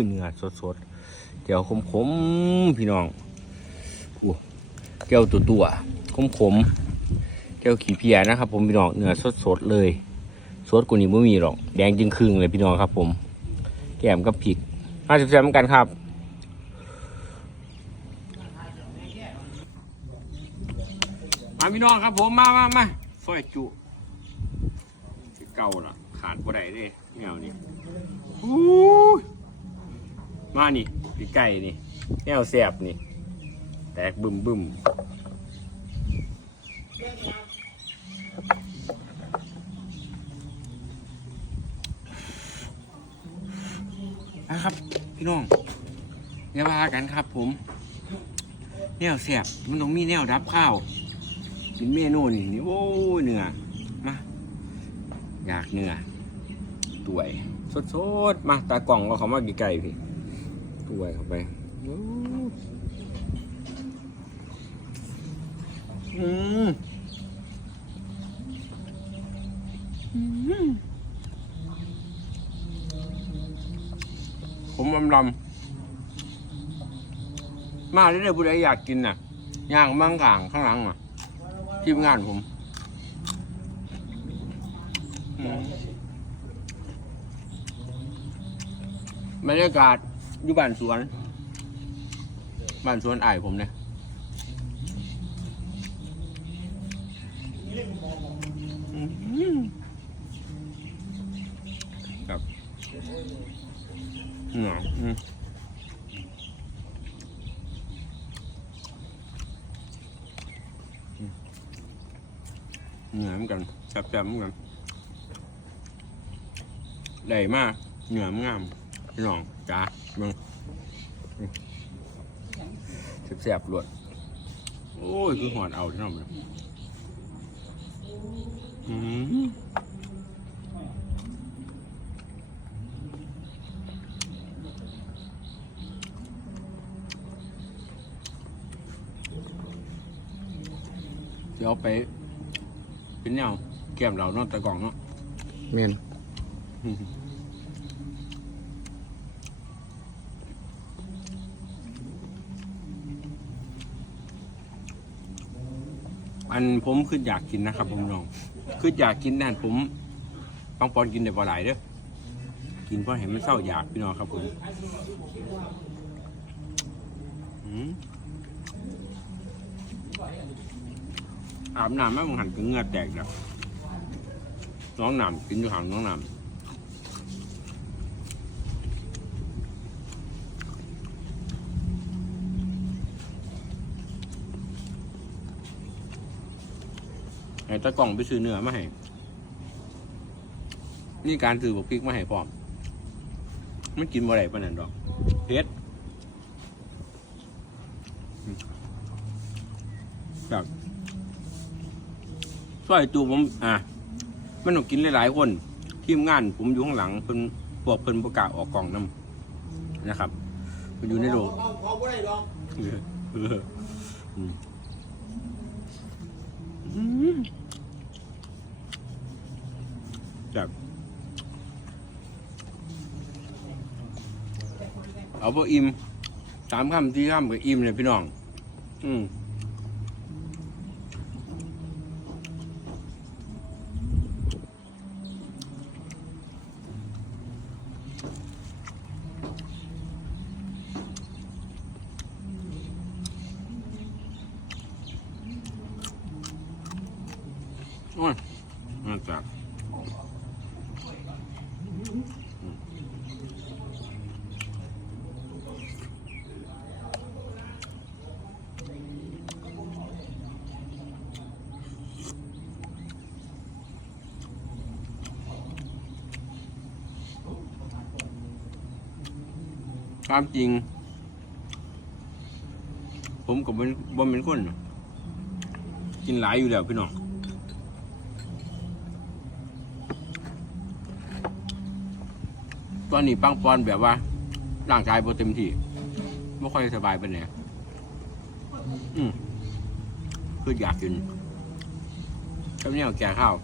ยเนื้อสดๆแก้วขมๆพี่น้องโอ้แก้วตัวตัวๆขมๆแก้วขี้เพียนะครับ ผมพี่น้องเนื้อสดๆเลยสดกว่านี้ไม่มีหรอกแดงจึงครึ่งเลยพี่น้องครับ ผม แก้มกับผิกห้าสิบแซมกันครับมาพี่น้องครับ ผมมามามาซอยจุเก่าล่ะขาดบ่ได้เด้แนวนี้อู้ มานี่พี่ไก่นี่แนวแสบนี่ แตกบึมบึมนะครับ พี่น้องอย่าว่ากันครับผม แนวแสบมันต้องมีแนวดับข้าวกินเมนูนี่นี่โอ้เนื้อมาอยากเนื้อตัวยสดสดๆมาตากล่องก็เขามาไกล ๆพี่ตัวยเข้าไปอืมอืมผมลำลำมาเรื่อยๆผู้ใดอยากกินน่ะย่างมั่งกลางข้างหลังอะทีมงานผมบรรยากาศ อยู่บ้านสวน บ้านสวนไอ้ายผมเนี่ยครับเหนียวอืมเหนียเหมือนกันแซ่บๆเหมือนกันใหญ่มากเหนื่อมงาม พี่น้องจ้าเบิ่งอืมแซ่บๆรวดโอ้ย คือหอดเอาที่น้องเลยอืมเดี๋ยวไปเป็นแนวแก้มเราเนาะตะกล่องเนาะเมน อันผมคืออยากกินนะครับ ผมน้องคืออยากกินนั่นผมบางปอนกินได้บ่หลายเด้อกินเพราะเห็นมันเศร้าอยากพี่น้องครับผมอืมอาบน้ำแม่มึงหันก็เหงือแตกแล้วน้องน้ำกินอยู่ห่างน้องน้ำ ให้ตะกล่องไปซื้อเนื้อมาให้นี่การซื้อบอกพริกมาให้พร้อมมันกินบ่ได้ปานนั้นดอกเผ็ดแบบซอยจูผมอะมันต้องกินหลายๆคน ทีมงานผมอยู่ข้างหลังเพิ่นพวกเพิ่นประกาศออกกล่องนํนะครับมันอยู่ในโรงพอไม่ได้หรอก เออเอออืมอืมแบบ เอาพออิ่มสามคำที่คำกับอิ่มเลยพี่น้อง อืมโอ้ยน่าจะ ความจริง ผมกับบ่บ่เป็นคนกินหลายอยู่แล้วพี่น้องตอนนี้ปังปอนแบบว่า ร่างกายบ่เต็มที่ไม่ค่อยสบายไปไหนอืมคืออยากกินกับเนี่ยแก่ข้าว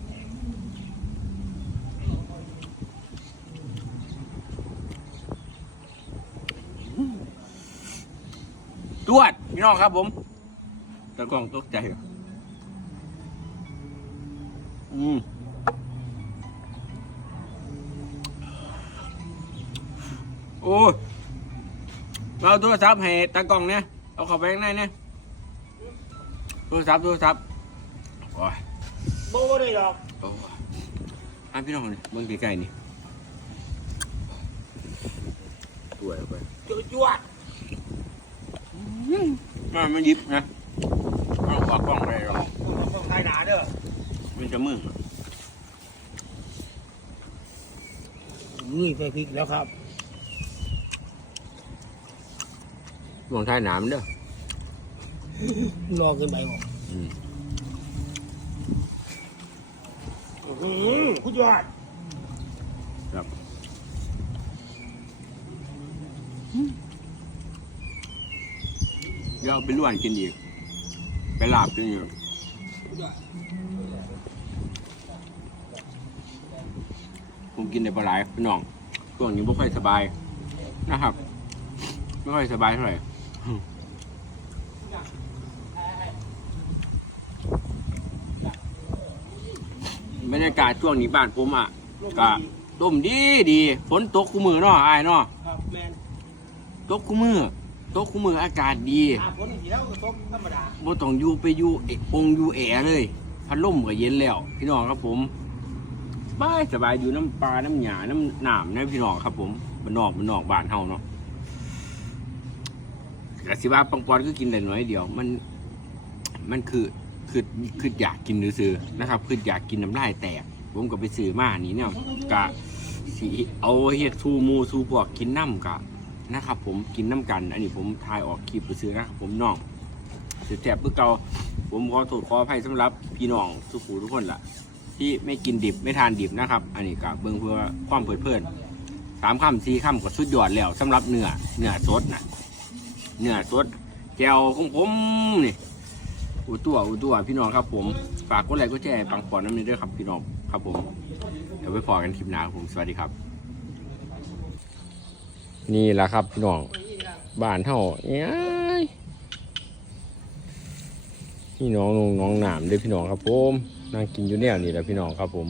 จวดพี่น้องครับผมตะกล้องตกใจเหรออืมโอ้ยมาเอาโทรศัพท์ให้ตากล้องเนี่ยเอาเข้าไปข้างในเนี่ยโทรศัพท์โทรศัพท์โอ้ยโบ้ได้หรอกโอ้ยอะพี่น้องนี่เบิ่งใกล้ๆนี่สวยไปจุจวด มันไม่ยิบนะเอาออกกล้องได้หรอกต้องใช้หนาเด้อมันจะมึงนี่ใส่พริกแล้วครับมองท้ายหนามเด้อรอเกินไปบ่อืมอือคุณยอดครับเดี๋ยวเอาไปล้วนกินอีก ไปลาบกินอีกผมกินได้ปลาไหลายพี่น้องช่วงนี้ไม่ค่อยสบายนะครับ ไม่ค่อยสบายเท่าไหร่บรรยากาศช่วงนี้บ้านผมอะก็ต้มดีดีฝนตกคู่มือเนาะอายเนาะครับแมน ตกคู่มือ ตกคู่มืออากาศดีอาฝนสีแล้วก็ต้มธรรมดาบ่ต้องอยู่ไปอยู่เอองอยู่แอเลยพัดลมก็เย็นแล้ว พี่น้องครับผมสบายสบายอยู่น้ำปลา น้ำหยาน้ำหนามนะพี่น้องครับผมบ้านนอกบ้านนอกบ้านเฮาเนาะกสิว่าปังปอนก็กินได้น้อยเดียว มัน มันคือคือคืออยากกินซื้อๆนะครับ คืออยากกินน้ำลายแตก ผมก็ไปซื้อมานี่เนี่ยกะสีเอาเฮ็ดซูหมูซูพวกกินน้ำกะ นะครับผมกินน้ำกัน อันนี้ผมทายออกคลิปไปซื้อนะครับผมน้องสุดแสบเพื่อเกาผมขอโทษขออภัยสำหรับพี่น้องทุกผู้ทุกคนล่ะ ที่ไม่กินดิบไม่ทานดิบนะครับ อันนี้กะเบิ่งเพื่อความเพลิดเพลินสามคำสี่คำก็สุดยอดแล้วสำหรับเนื้อเนื้อสดนะเนื้อสดแจวของผมนี่อุตัวอุตัวพี่น้องครับผมฝากกดไลค์กดแชร์ปังปอนน้ำนี้ด้วยครับพี่น้องครับผมเดี๋ยวไปพอกันคลิปหน้าครับผมสวัสดีครับ นี่แหละครับพี่น้องบ้านเท่าเอ้ยพี่น้องนงน้องหนามด้วยพี่น้องครับผมนั่งกินอยู่เนี่ยนี่แหละพี่น้องครับผม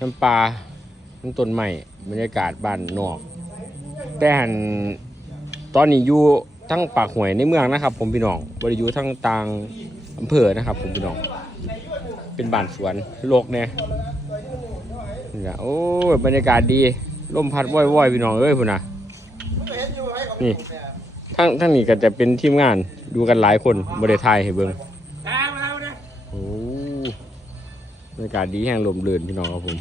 น้ำปลาน้ำต้นไม้บรรยากาศบ้านนอก แต่หันตอนนี้อยู่ทั้งปากห่วยในเมืองนะครับ ผมพี่น้องบริยูทั้งต่างอำเภอนะครับ ผมพี่น้อง เป็นบ้านสวนโลกเนี่ยนี่ละโอ้บรรยากาศดี ลมพัดว่อยๆพี่น้องเอ้ยพุ่นนะนี่ทั้งทั้งนี้ก็จะเป็นทีมงานดูกันหลายคนบริไทยให้เบิ่งแล้มาแล้วเนี่ยโอ้บรรยากาศดีแห่งลมเลื่นพี่น้องครับผม